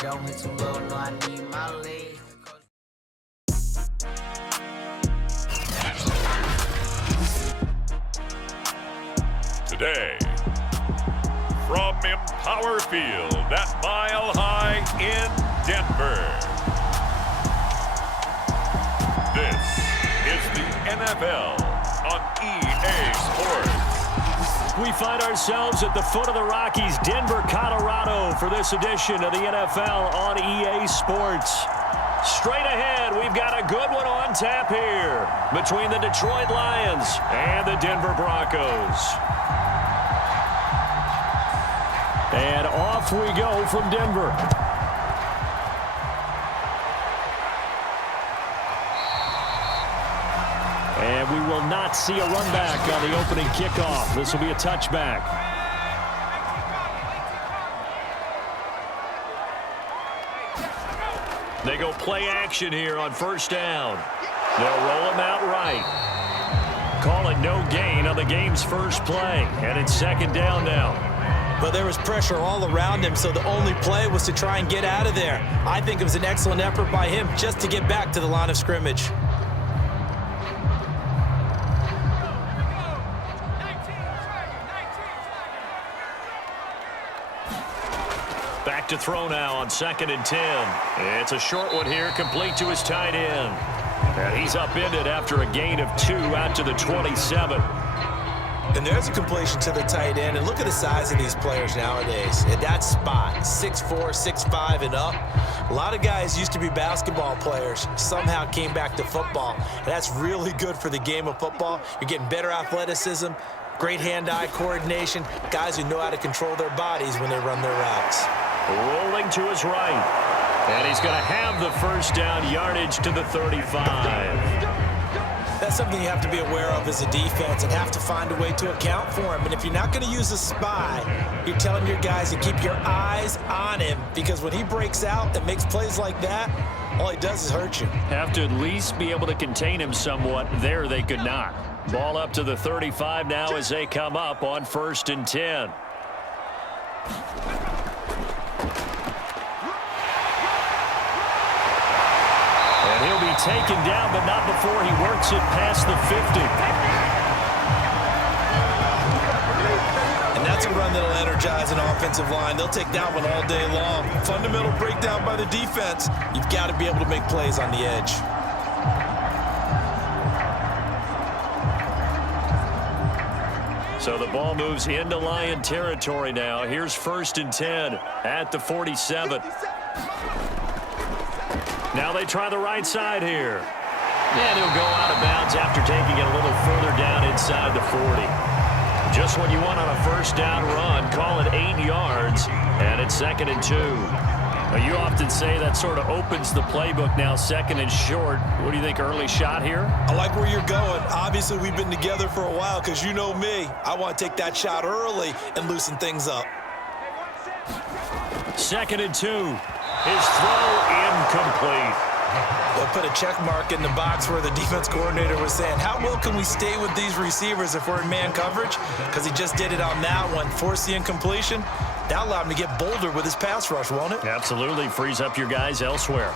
don't hit too low, no, I need my legs. Today, from Empower Field at Mile High in Denver, this is the NFL on EA Sports. We find ourselves at the foot of the Rockies, Denver, Colorado, for this edition of the NFL on EA Sports. Straight ahead, we've got a good one on tap here between the Detroit Lions and the Denver Broncos. And off we go from Denver. And we will not see a run back on the opening kickoff. This will be a touchback. They go play action here on first down. They'll roll him out right. Call it no gain on the game's first play. And it's second down now. But there was pressure all around him, so the only play was to try and get out of there. I think it was an excellent effort by him just to get back to the line of scrimmage. Back to throw now on 2nd and 10. It's a short one here, complete to his tight end. And he's upended after a gain of 2 out to the 27. And there's a completion to the tight end. And look at the size of these players nowadays. At that spot, 6'4", 6'5", and up. A lot of guys used to be basketball players, somehow came back to football. And that's really good for the game of football. You're getting better athleticism, great hand-eye coordination, guys who know how to control their bodies when they run their routes. Rolling to his right. And he's going to have the first down, yardage to the 35. That's something you have to be aware of as a defense and have to find a way to account for him. And if you're not going to use a spy, you're telling your guys to keep your eyes on him, because when he breaks out and makes plays like that, all he does is hurt you. Have to at least be able to contain him somewhat. There they could not. Ball up to the 35 now as they come up on 1st and 10. And he'll be taken down, but not before he works it past the 50. And that's a run that'll energize an offensive line. They'll take that one all day long. Fundamental breakdown by the defense. You've got to be able to make plays on the edge. So the ball moves into Lion territory now. Here's 1st and 10 at the 47. Now they try the right side here. And he'll go out of bounds after taking it a little further down inside the 40. Just what you want on a first down run. Call it 8 yards, and it's 2nd and 2. Now, you often say that sort of opens the playbook now, 2nd and short. What do you think, early shot here? I like where you're going. Obviously, we've been together for a while because you know me. I want to take that shot early and loosen things up. 2nd and 2. His throw incomplete. They'll put a check mark in the box where the defense coordinator was saying, how well can we stay with these receivers if we're in man coverage? Because he just did it on that one, forced the incompletion. That allowed him to get bolder with his pass rush, won't it? Absolutely. Frees up your guys elsewhere.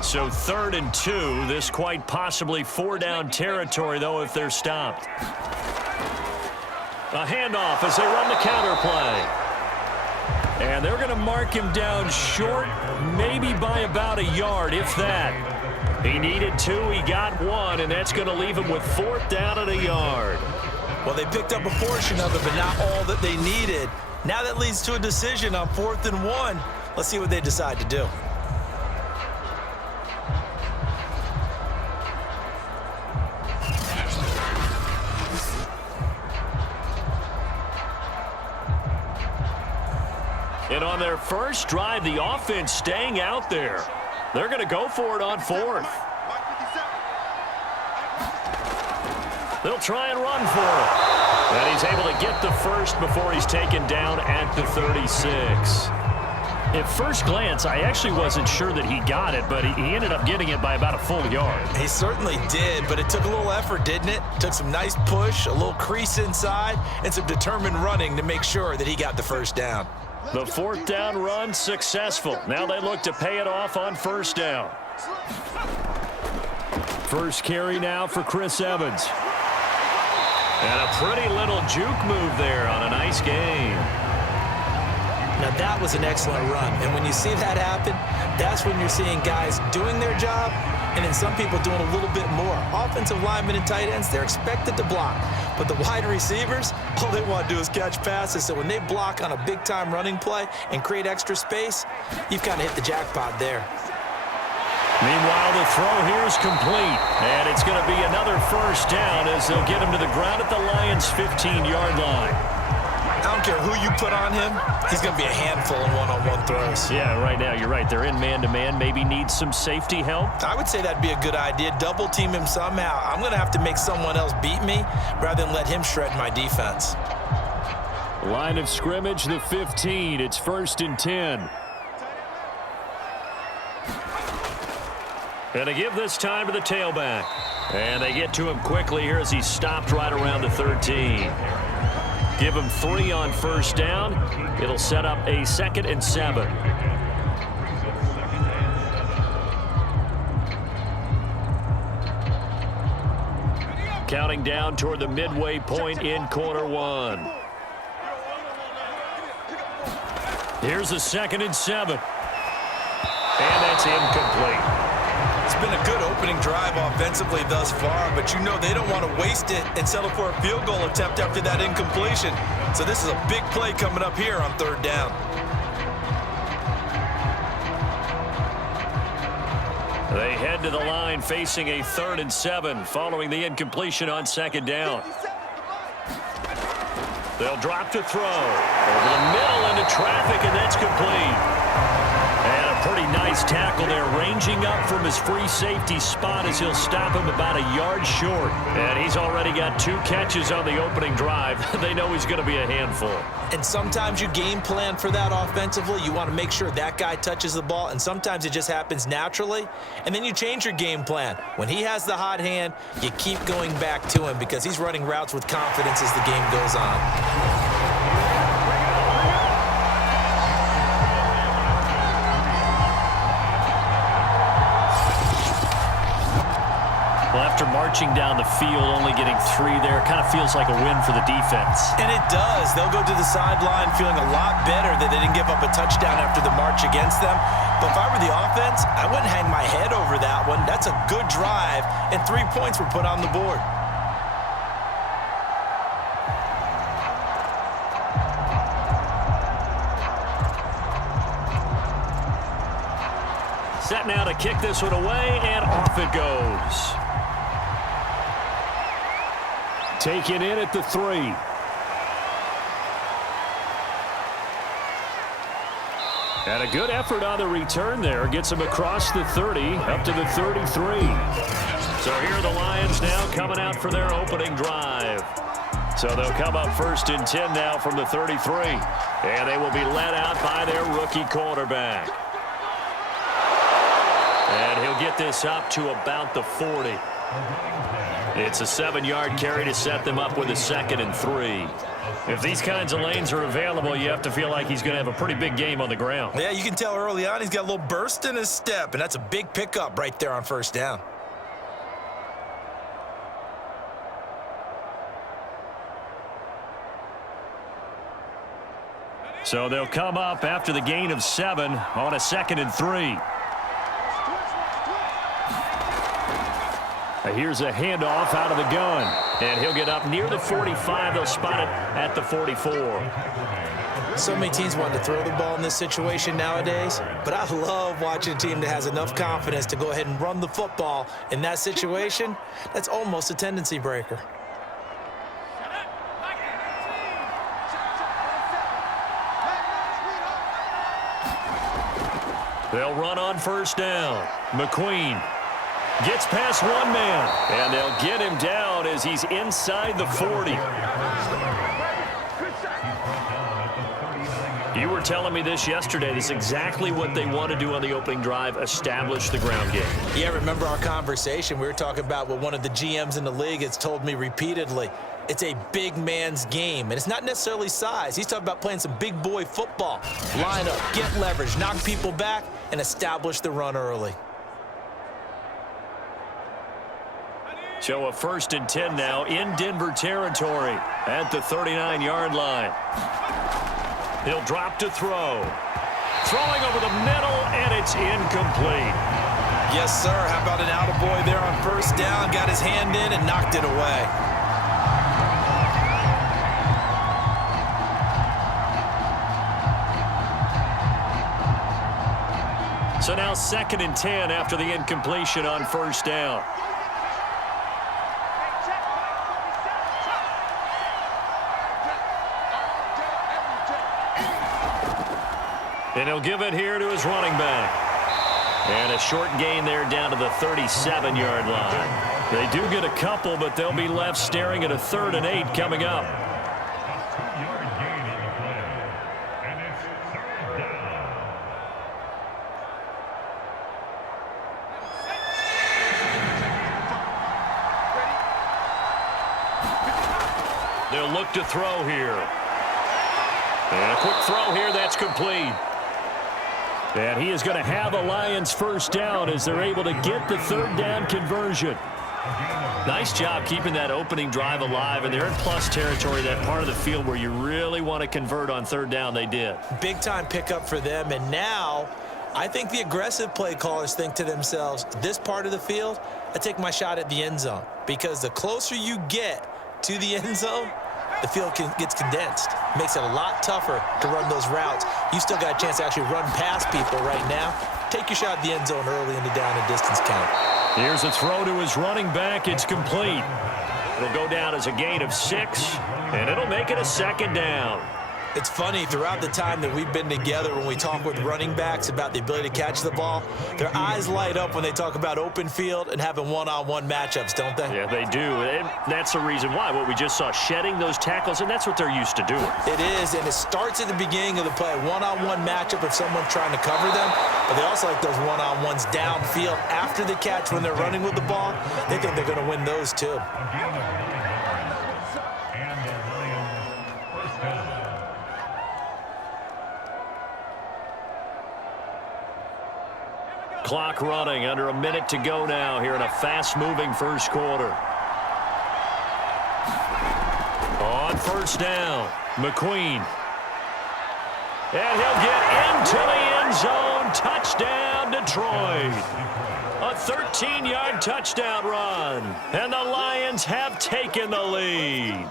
So 3rd and 2. This quite possibly 4-down territory, though, if they're stopped. A handoff as they run the counter play. And they're going to mark him down short, maybe by about a yard, if that. He needed 2, he got 1, and that's going to leave him with 4th down at a yard. Well, they picked up a portion of it, but not all that they needed. Now that leads to a decision on 4th and 1. Let's see what they decide to do. And on their first drive, the offense staying out there. They're going to go for it on 4th. They'll try and run for it. And he's able to get the first before he's taken down at the 36. At first glance, I actually wasn't sure that he got it, but he ended up getting it by about a full yard. He certainly did, but it took a little effort, didn't it? Took some nice push, a little crease inside, and some determined running to make sure that he got the first down. The fourth down run successful. Now they look to pay it off on first down. First carry now for Chris Evans. And a pretty little juke move there on a nice gain. Now that was an excellent run. And when you see that happen, that's when you're seeing guys doing their job and then some people doing a little bit more. Offensive linemen and tight ends, they're expected to block. But the wide receivers, all they want to do is catch passes. So when they block on a big-time running play and create extra space, you've kind of hit the jackpot there. Meanwhile, the throw here is complete. And it's going to be another first down as they'll get him to the ground at the Lions' 15-yard line. I don't care who you put on him, he's going to be a handful in one-on-one throws. Yeah, right now, you're right. They're in man-to-man. Maybe need some safety help. I would say that'd be a good idea. Double team him somehow. I'm going to have to make someone else beat me rather than let him shred my defense. Line of scrimmage, the 15. It's 1st and 10. And they give this time to the tailback. And they get to him quickly here as he's stopped right around the 13. Give him 3 on first down. It'll set up a 2nd and 7. Counting down toward the midway point in quarter 1. Here's a 2nd and 7. And that's incomplete. It's been a good opening drive offensively thus far, but you know they don't want to waste it and settle for a field goal attempt after that incompletion. So this is a big play coming up here on 3rd down. They head to the line facing a 3rd and 7 following the incompletion on 2nd down. They'll drop to throw. Over the middle into traffic, and that's complete. And a pretty nice tackle there, ranging up from his free safety spot as he'll stop him about a yard short. And he's already got 2 catches on the opening drive. They know he's going to be a handful. And sometimes you game plan for that offensively. You want to make sure that guy touches the ball, and sometimes it just happens naturally. And then you change your game plan. When he has the hot hand, you keep going back to him because he's running routes with confidence as the game goes on. After marching down the field, only getting 3 there, kind of feels like a win for the defense. And it does. They'll go to the sideline feeling a lot better that they didn't give up a touchdown after the march against them. But if I were the offense, I wouldn't hang my head over that one. That's a good drive, and 3 points were put on the board. Set now to kick this one away, and off it goes. Taken in at the 3. And a good effort on the return there. Gets him across the 30, up to the 33. So here are the Lions now coming out for their opening drive. So they'll come up 1st and 10 now from the 33. And they will be led out by their rookie quarterback. And he'll get this up to about the 40. It's a 7-yard carry to set them up with a 2nd and 3. If these kinds of lanes are available, you have to feel like he's going to have a pretty big game on the ground. Yeah, you can tell early on he's got a little burst in his step, and that's a big pickup right there on 1st down. So they'll come up after the gain of 7 on a 2nd and 3. Here's a handoff out of the gun. And he'll get up near the 45. They'll spot it at the 44. So many teams want to throw the ball in this situation nowadays, but I love watching a team that has enough confidence to go ahead and run the football in that situation. That's almost a tendency breaker. They'll run on 1st down. McQueen gets past 1 man, and they'll get him down as he's inside the 40. You were telling me this yesterday. This is exactly what they want to do on the opening drive, establish the ground game. Yeah, remember our conversation? We were talking about what one of the GMs in the league has told me repeatedly. It's a big man's game, and it's not necessarily size. He's talking about playing some big boy football. Line up, get leverage, knock people back, and establish the run early. So a 1st and 10 now in Denver territory at the 39-yard line. He'll drop to throw. Throwing over the middle, and it's incomplete. Yes, sir. How about an attaboy there on 1st down? Got his hand in and knocked it away. So now 2nd and 10 after the incompletion on 1st down. And he'll give it here to his running back. And a short gain there down to the 37-yard line. They do get a couple, but they'll be left staring at a 3rd and 8 coming up. They'll look to throw here. And a quick throw here, that's complete. And he is going to have a Lions 1st down as they're able to get the 3rd down conversion. Nice job keeping that opening drive alive, and they're in plus territory, that part of the field where you really want to convert on 3rd down. They did. Big time pickup for them, and now I think the aggressive play callers think to themselves, this part of the field, I take my shot at the end zone, because the closer you get to the end zone, the field gets condensed. Makes it a lot tougher to run those routes. You still got a chance to actually run past people right now. Take your shot at the end zone early in the down and distance count. Here's a throw to his running back. It's complete. It'll go down as a gain of 6, and it'll make it a 2nd down. It's funny, throughout the time that we've been together, when we talk with running backs about the ability to catch the ball, their eyes light up when they talk about open field and having one-on-one matchups, don't they? Yeah, they do. And that's the reason why. What we just saw, shedding those tackles, and that's what they're used to doing. It is, and it starts at the beginning of the play. One-on-one matchup if someone's trying to cover them, but they also like those one-on-ones downfield after the catch when they're running with the ball. They think they're going to win those too. Clock running, under a minute to go now here in a fast-moving 1st quarter. On 1st down, McQueen. And he'll get into the end zone. Touchdown, Detroit. A 13-yard touchdown run. And the Lions have taken the lead.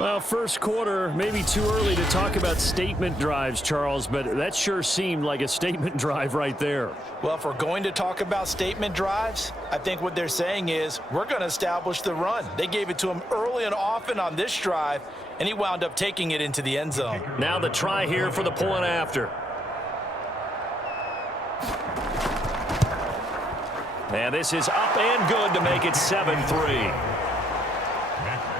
Well, 1st quarter, maybe too early to talk about statement drives, Charles, but that sure seemed like a statement drive right there. Well, if we're going to talk about statement drives, I think what they're saying is we're going to establish the run. They gave it to him early and often on this drive, and he wound up taking it into the end zone. Now the try here for the point after. And this is up and good to make it 7-3.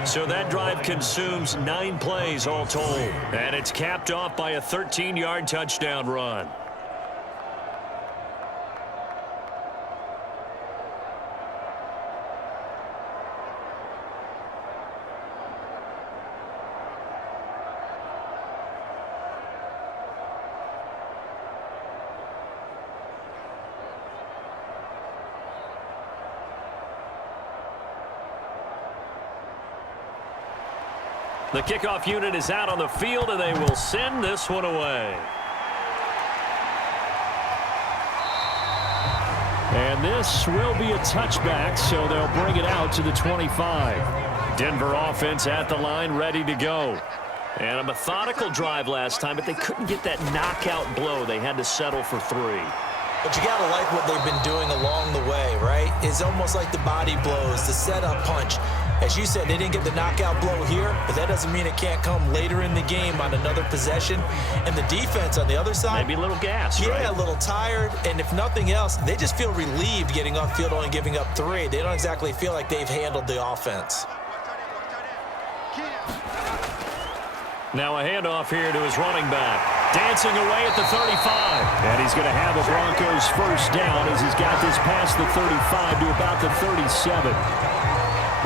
So that drive consumes 9 plays all told. And it's capped off by a 13-yard touchdown run. The kickoff unit is out on the field, and they will send this one away. And this will be a touchback, so they'll bring it out to the 25. Denver offense at the line, ready to go. And a methodical drive last time, but they couldn't get that knockout blow. They had to settle for 3. But you got to like what they've been doing along the way, right? It's almost like the body blows, the setup punch. As you said, they didn't get the knockout blow here, but that doesn't mean it can't come later in the game on another possession. And the defense on the other side, maybe a little gas, yeah, right? A little tired. And if nothing else, they just feel relieved getting off field, only giving up 3. They don't exactly feel like they've handled the offense. Now a handoff here to his running back. Dancing away at the 35. And he's going to have a Broncos first down as he's got this past the 35 to about the 37.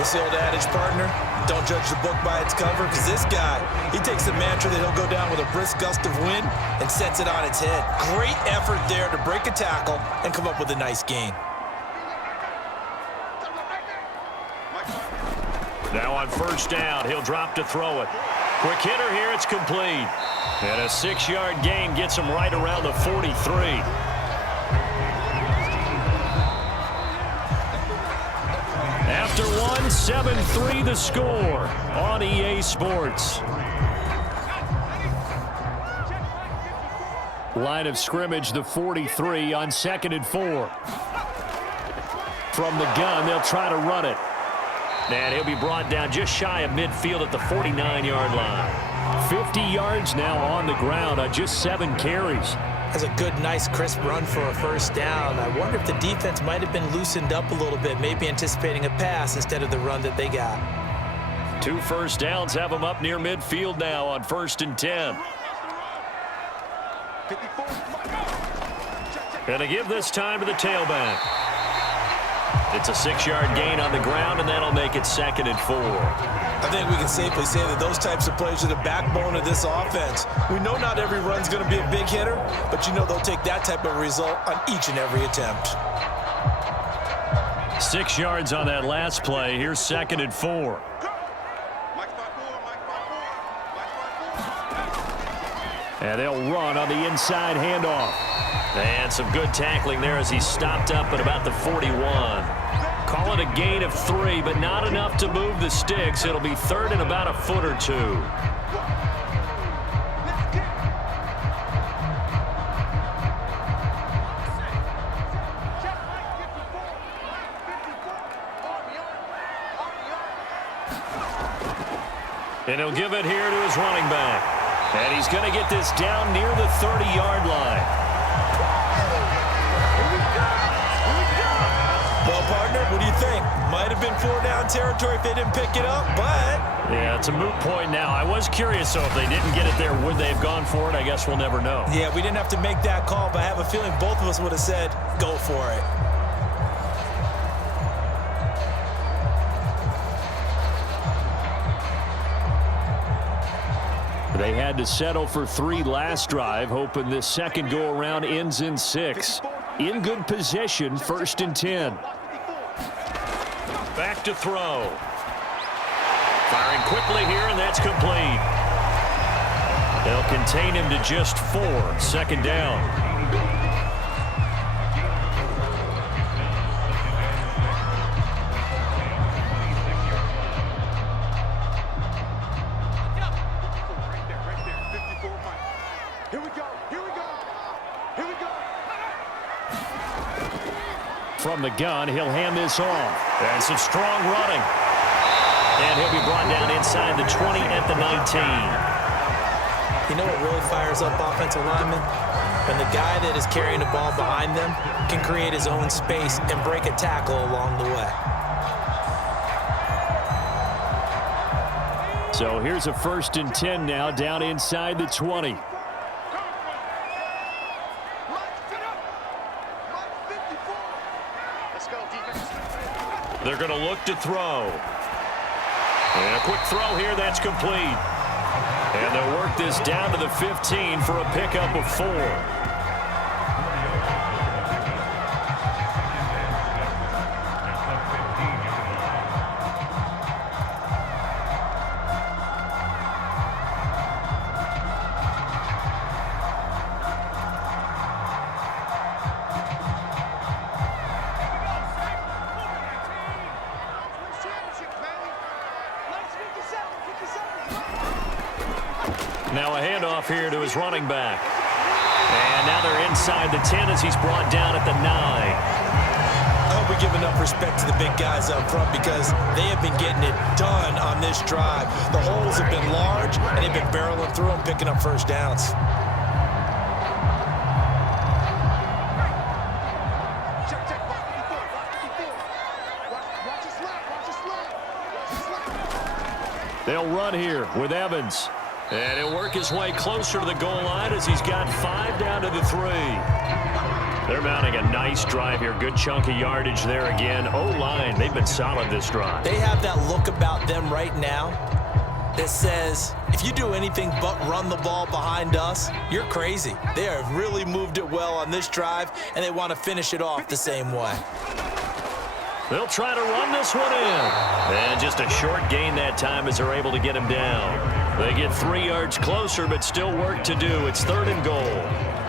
What's the old adage, partner? Don't judge the book by its cover, because this guy, he takes the mantra that he'll go down with a brisk gust of wind and sets it on its head. Great effort there to break a tackle and come up with a nice gain. Now on first down, he'll drop to throw it. Quick hitter here, it's complete. And a 6-yard gain gets him right around the 43. After one, 7-3 the score on EA Sports. Line of scrimmage, the 43 on 2nd and 4. From the gun, they'll try to run it. And he'll be brought down just shy of midfield at the 49-yard line. 50 yards now on the ground on just 7 carries. That's a good, nice, crisp run for a first down. I wonder if the defense might have been loosened up a little bit, maybe anticipating a pass instead of the run that they got. 2 first downs have them up near midfield now on 1st and 10. And to give this time to the tailback. It's a 6-yard gain on the ground, and that'll make it 2nd and 4. I think we can safely say that those types of plays are the backbone of this offense. We know not every run's going to be a big hitter, but you know they'll take that type of result on each and every attempt. 6 yards on that last play. Here's 2nd and 4. And they'll run on the inside handoff. And some good tackling there as he stopped up at about the 41. Call it a gain of 3, but not enough to move the sticks. It'll be 3rd and about a foot or 2. And he'll give it here to his running back. And he's going to get this down near the 30-yard line. Well, partner, what do you think? Might have been 4-down territory if they didn't pick it up, but... Yeah, it's a moot point now. I was curious, so if they didn't get it there, would they have gone for it? I guess we'll never know. Yeah, we didn't have to make that call, but I have a feeling both of us would have said, go for it. They had to settle for 3 last drive, hoping this second go-around ends in 6. In good position, 1st and 10. Back to throw. Firing quickly here, and that's complete. They'll contain him to just 4. 2nd down. From the gun, he'll hand this off. And some strong running. And he'll be brought down inside the 20 at the 19. You know what really fires up offensive linemen? When the guy that is carrying the ball behind them can create his own space and break a tackle along the way. So here's a 1st and 10 now down inside the 20. They're going to look to throw. And a quick throw here, that's complete. And they'll work this down to the 15 for a pickup of 4. Now a handoff here to his running back. And now they're inside the 10 as he's brought down at the 9. I hope we give enough respect to the big guys up front because they have been getting it done on this drive. The holes have been large, and they've been barreling through them, picking up first downs. They'll run here with Evans. And he'll work his way closer to the goal line as he's got 5 down to the 3. They're mounting a nice drive here. Good chunk of yardage there again. O-line, they've been solid this drive. They have that look about them right now that says, if you do anything but run the ball behind us, you're crazy. They have really moved it well on this drive, and they want to finish it off the same way. They'll try to run this one in. And just a short gain that time as they're able to get him down. They get 3 yards closer, but still work to do. It's 3rd and goal.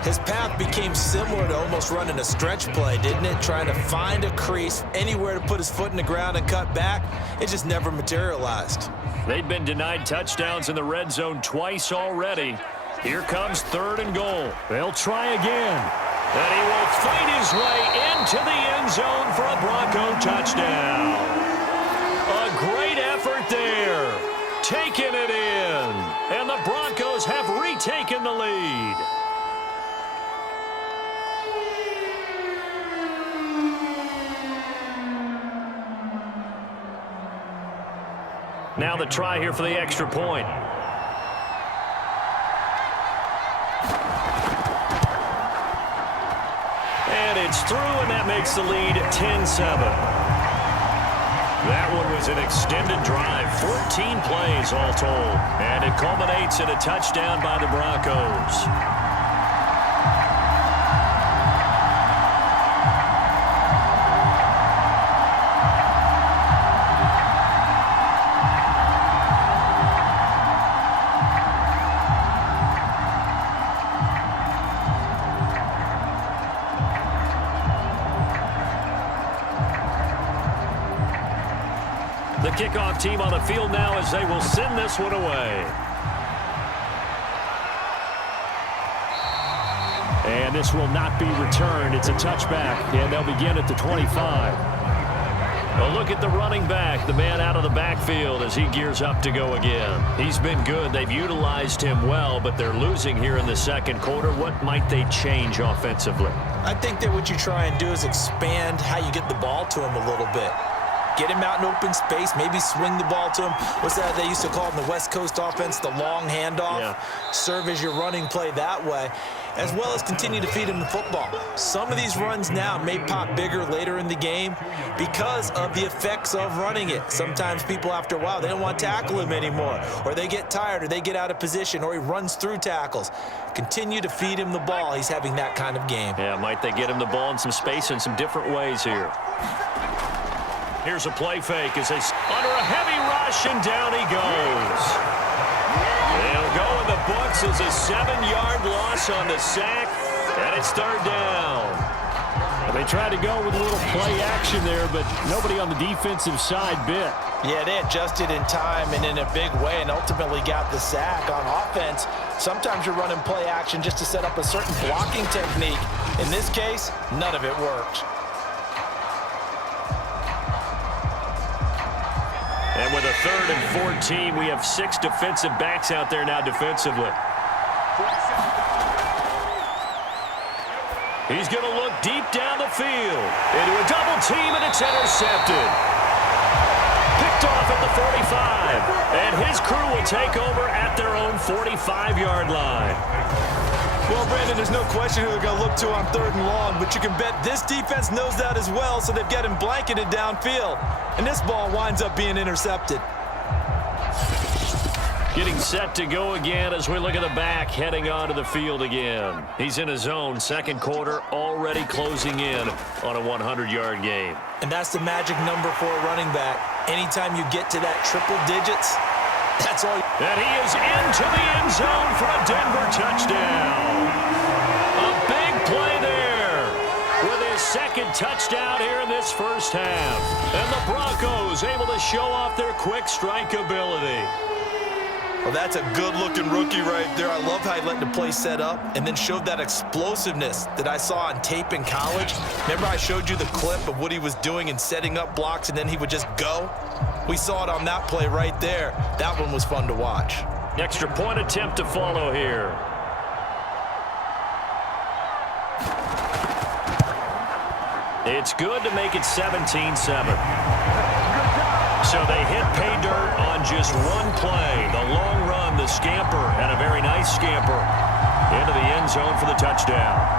His path became similar to almost running a stretch play, didn't it? Trying to find a crease, anywhere to put his foot in the ground and cut back. It just never materialized. They've been denied touchdowns in the red zone twice already. Here comes 3rd and goal. They'll try again. And he will fight his way into the end zone for a Bronco touchdown. A great effort there. Taking it in. And the Broncos have retaken the lead. Now the try here for the extra point. And it's through, and that makes the lead 10-7. That one was an extended drive, 14 plays all told. And it culminates in a touchdown by the Broncos. The kickoff team on the field now as they will send this one away. And this will not be returned. It's a touchback, and they'll begin at the 25. A look at the running back, the man out of the backfield as he gears up to go again. He's been good. They've utilized him well, but they're losing here in the second quarter. What might they change offensively? I think that what you try and do is expand how you get the ball to him a little bit. Get him out in open space, maybe swing the ball to him. What's that they used to call in the West Coast offense, the long handoff? Yeah. Serve as your running play that way, as well as continue to feed him the football. Some of these runs now may pop bigger later in the game because of the effects of running it. Sometimes people, after a while, they don't want to tackle him anymore, or they get tired, or they get out of position, or he runs through tackles. Continue to feed him the ball. He's having that kind of game. Yeah, might they get him the ball in some space in some different ways here. Here's a play fake as they under a heavy rush, and down he goes. They'll go in the books as a 7-yard loss on the sack, and it's 3rd down. Well, they tried to go with a little play action there, but nobody on the defensive side bit. Yeah, they adjusted in time and in a big way and ultimately got the sack. On offense, sometimes you're running play action just to set up a certain blocking technique. In this case, none of it worked. And with a 3rd and 14, we have 6 defensive backs out there now defensively. He's going to look deep down the field. Into a double team, and it's intercepted. Picked off at the 45. And his crew will take over at their own 45-yard line. Well, Brandon, there's no question who they're going to look to on 3rd and long, but you can bet this defense knows that as well, so they've got him blanketed downfield. And this ball winds up being intercepted. Getting set to go again as we look at the back heading onto the field again. He's in his own second quarter, already closing in on a 100-yard game. And that's the magic number for a running back. Anytime you get to that triple digits, that's all. And he is into the end zone for a Denver touchdown. A big play there with his second touchdown here in this first half. And the Broncos able to show off their quick strike ability. Well, that's a good-looking rookie right there. I love how he let the play set up and then showed that explosiveness that I saw on tape in college. Remember I showed you the clip of what he was doing and setting up blocks, and then he would just go? We saw it on that play right there. That one was fun to watch. Extra point attempt to follow here. It's good to make it 17-7. So they hit pay dirt on just one play. The long run, the scamper, and a very nice scamper into the end zone for the touchdown.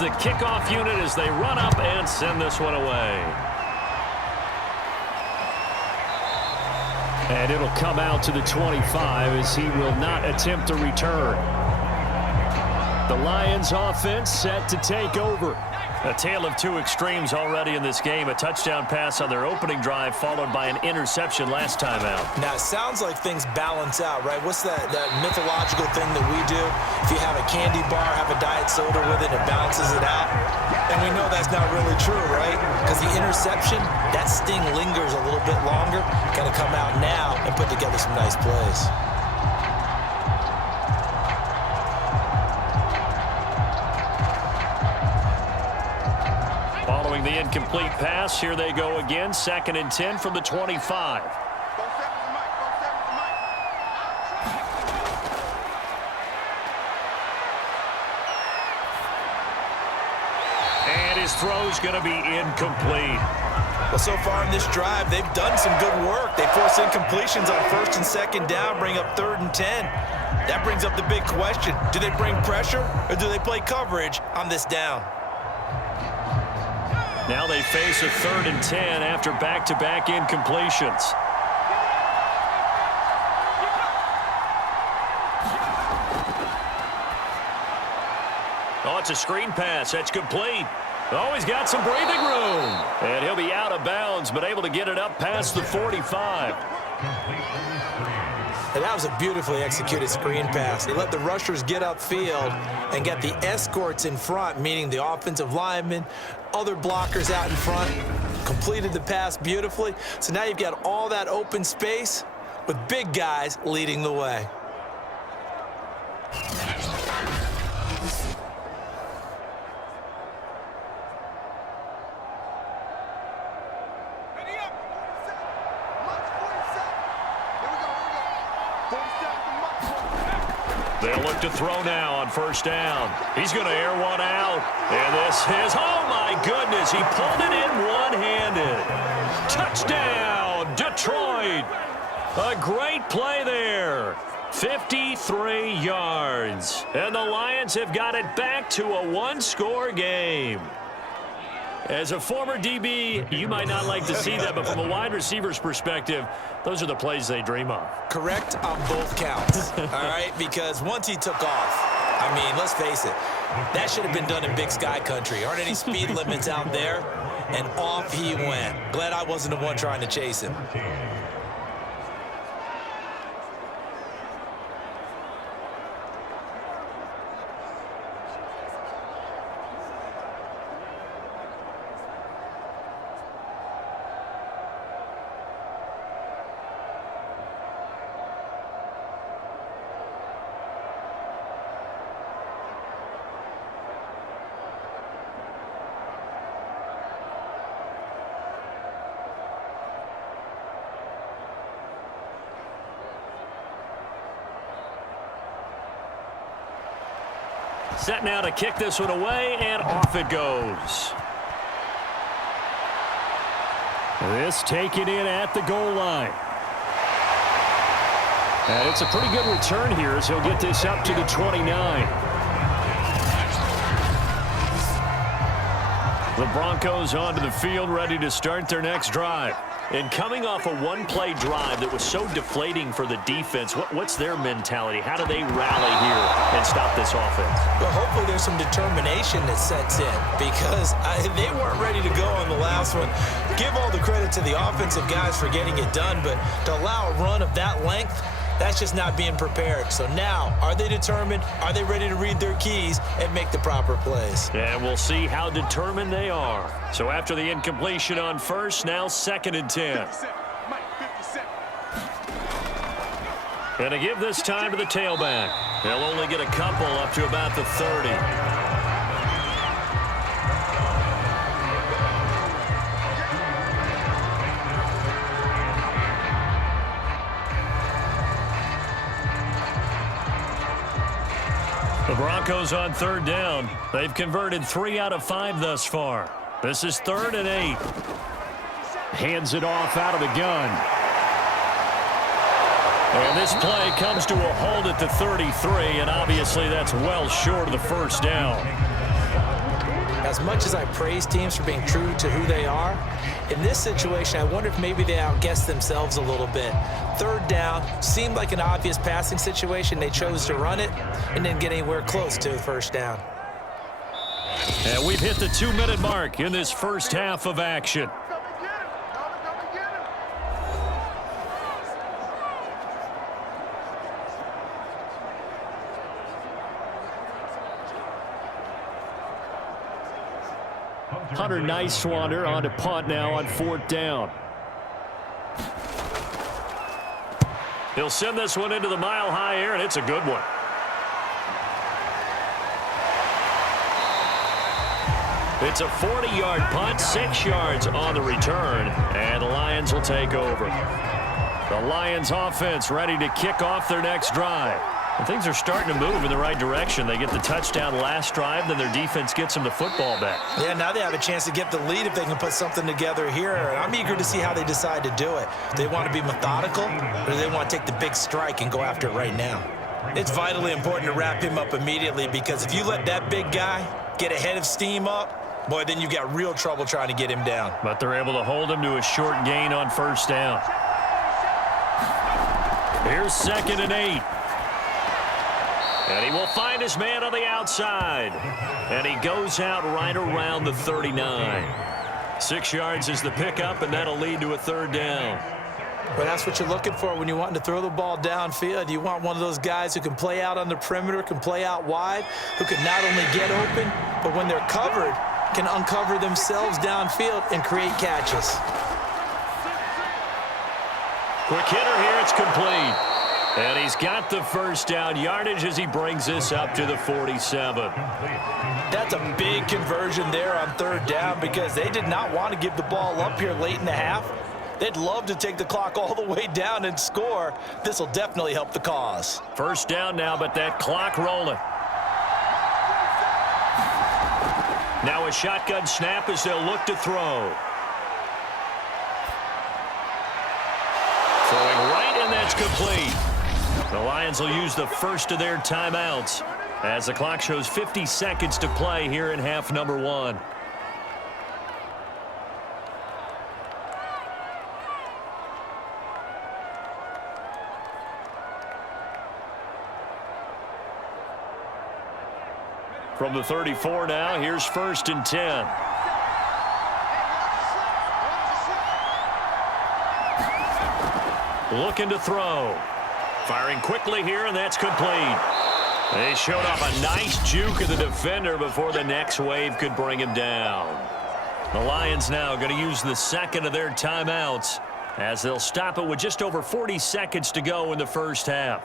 The kickoff unit as they run up and send this one away. And it'll come out to the 25 as he will not attempt a return. The Lions offense set to take over. A tale of two extremes already in this game. A touchdown pass on their opening drive followed by an interception last time out. Now, it sounds like things balance out, right? What's that mythological thing that we do? If you have a candy bar, have a diet soda with it, it balances it out. And we know that's not really true, right? Because the interception, that sting lingers a little bit longer. Got to come out now and put together some nice plays. Following the incomplete pass, here they go again. 2nd and 10 from the 25. And his throw's going to be incomplete. Well, so far in this drive, they've done some good work. They force incompletions on 1st and 2nd down, bring up 3rd and 10. That brings up the big question. Do they bring pressure or do they play coverage on this down? Now they face a 3rd and 10 after back-to-back incompletions. Oh, it's a screen pass. That's complete. Oh, he's got some breathing room. And he'll be out of bounds, but able to get it up past the 45. And that was a beautifully executed screen pass. They let the rushers get upfield and get the escorts in front, meaning the offensive linemen, other blockers out in front, completed the pass beautifully. So now you've got all that open space with big guys leading the way. They'll look to throw now on 1st down. He's going to air one out. And this is, oh my goodness, he pulled it in one-handed. Touchdown, Detroit. A great play there. 53 yards. And the Lions have got it back to a one-score game. As a former DB, you might not like to see that, but from a wide receiver's perspective, those are the plays they dream of. Correct on both counts, all right? Because once he took off, I mean, let's face it, that should have been done in Big Sky country. Aren't any speed limits out there? And off he went. Glad I wasn't the one trying to chase him. Set now to kick this one away, and off it goes. This taken in at the goal line. And it's a pretty good return here as he'll get this up to the 29. The Broncos onto the field, ready to start their next drive. And coming off a one-play drive that was so deflating for the defense, what's their mentality? How do they rally here and stop this offense? Well, hopefully there's some determination that sets in because they weren't ready to go on the last one. Give all the credit to the offensive guys for getting it done, but to allow a run of that length, that's just not being prepared. So now, are they determined? Are they ready to read their keys and make the proper plays? And we'll see how determined they are. So after the incompletion on first, now 2nd and 10. And to give this time to the tailback. They'll only get a couple up to about the 30. The Broncos on third down. They've converted 3 out of 5 thus far. This is 3rd and 8. Hands it off out of the gun. And this play comes to a halt at the 33, and obviously that's well short of the first down. As much as I praise teams for being true to who they are, in this situation, I wonder if maybe they outguessed themselves a little bit. 3rd down seemed like an obvious passing situation. They chose to run it and didn't get anywhere close to the first down. And we've hit the 2-minute mark in this first half of action. Hunter Nice-Swander on to punt now on 4th down. He'll send this one into the mile-high air, and it's a good one. It's a 40-yard punt, 6 yards on the return, and the Lions will take over. The Lions offense ready to kick off their next drive. And things are starting to move in the right direction. They get the touchdown last drive, then their defense gets them the football back. Yeah, now they have a chance to get the lead if they can put something together here. And I'm eager to see how they decide to do it. Do they want to be methodical, or do they want to take the big strike and go after it right now? It's vitally important to wrap him up immediately, because if you let that big guy get ahead of steam up, boy, then you've got real trouble trying to get him down. But they're able to hold him to a short gain on 1st down. Here's 2nd and 8. And he will find his man on the outside. And he goes out right around the 39. 6 yards is the pickup, and that'll lead to a 3rd down. Well, that's what you're looking for when you want to throw the ball downfield. You want one of those guys who can play out on the perimeter, can play out wide, who can not only get open, but when they're covered, can uncover themselves downfield and create catches. Quick hitter here, it's complete. And he's got the first down yardage as he brings this up to the 47. That's a big conversion there on 3rd down, because they did not want to give the ball up here late in the half. They'd love to take the clock all the way down and score. This will definitely help the cause. First down now, but that clock rolling. Now a shotgun snap as they'll look to throw. Throwing right, and that's complete. The Lions will use the first of their timeouts as the clock shows 50 seconds to play here in half number 1. From the 34 now, here's 1st and 10. Looking to throw. Firing quickly here, and that's complete. They showed off a nice juke of the defender before the next wave could bring him down. The Lions now going to use the 2nd of their timeouts as they'll stop it with just over 40 seconds to go in the first half.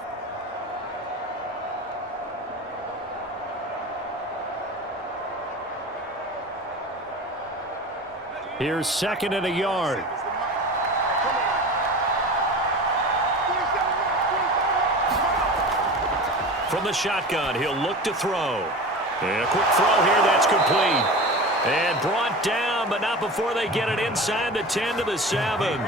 Here's 2nd and a yard. From the shotgun, he'll look to throw. And a quick throw here, that's complete. And brought down, but not before they get it inside the 10 to the 7.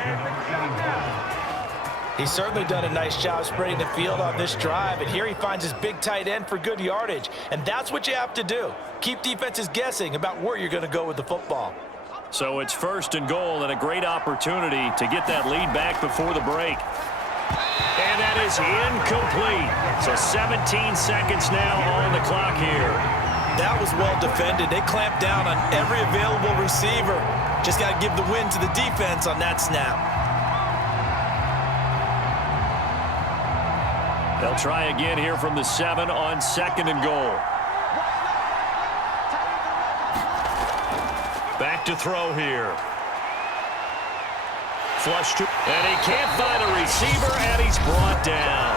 He's certainly done a nice job spreading the field on this drive, and here he finds his big tight end for good yardage. And that's what you have to do. Keep defenses guessing about where you're going to go with the football. So it's 1st and goal, and a great opportunity to get that lead back before the break. And that is incomplete. So 17 seconds now on the clock here. That was well defended. They clamped down on every available receiver. Just got to give the win to the defense on that snap. They'll try again here from the 7 on 2nd and goal. Back to throw here. flush to, and he can't find a receiver, and he's brought down.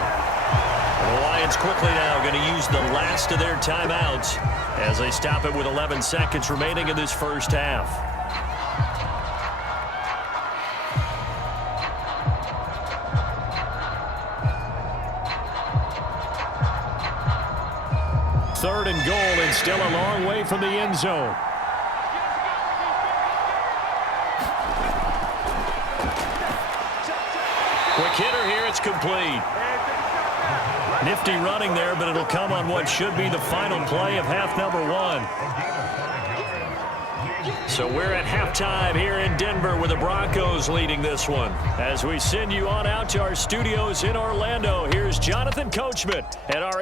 The Lions quickly now going to use the last of their timeouts as they stop it with 11 seconds remaining in this first half. Third and goal, and still a long way from the end zone. Quick hitter here, it's complete. Nifty running there, but it'll come on what should be the final play of half number 1. So we're at halftime here in Denver with the Broncos leading this one. As we send you on out to our studios in Orlando, here's Jonathan Coachman at our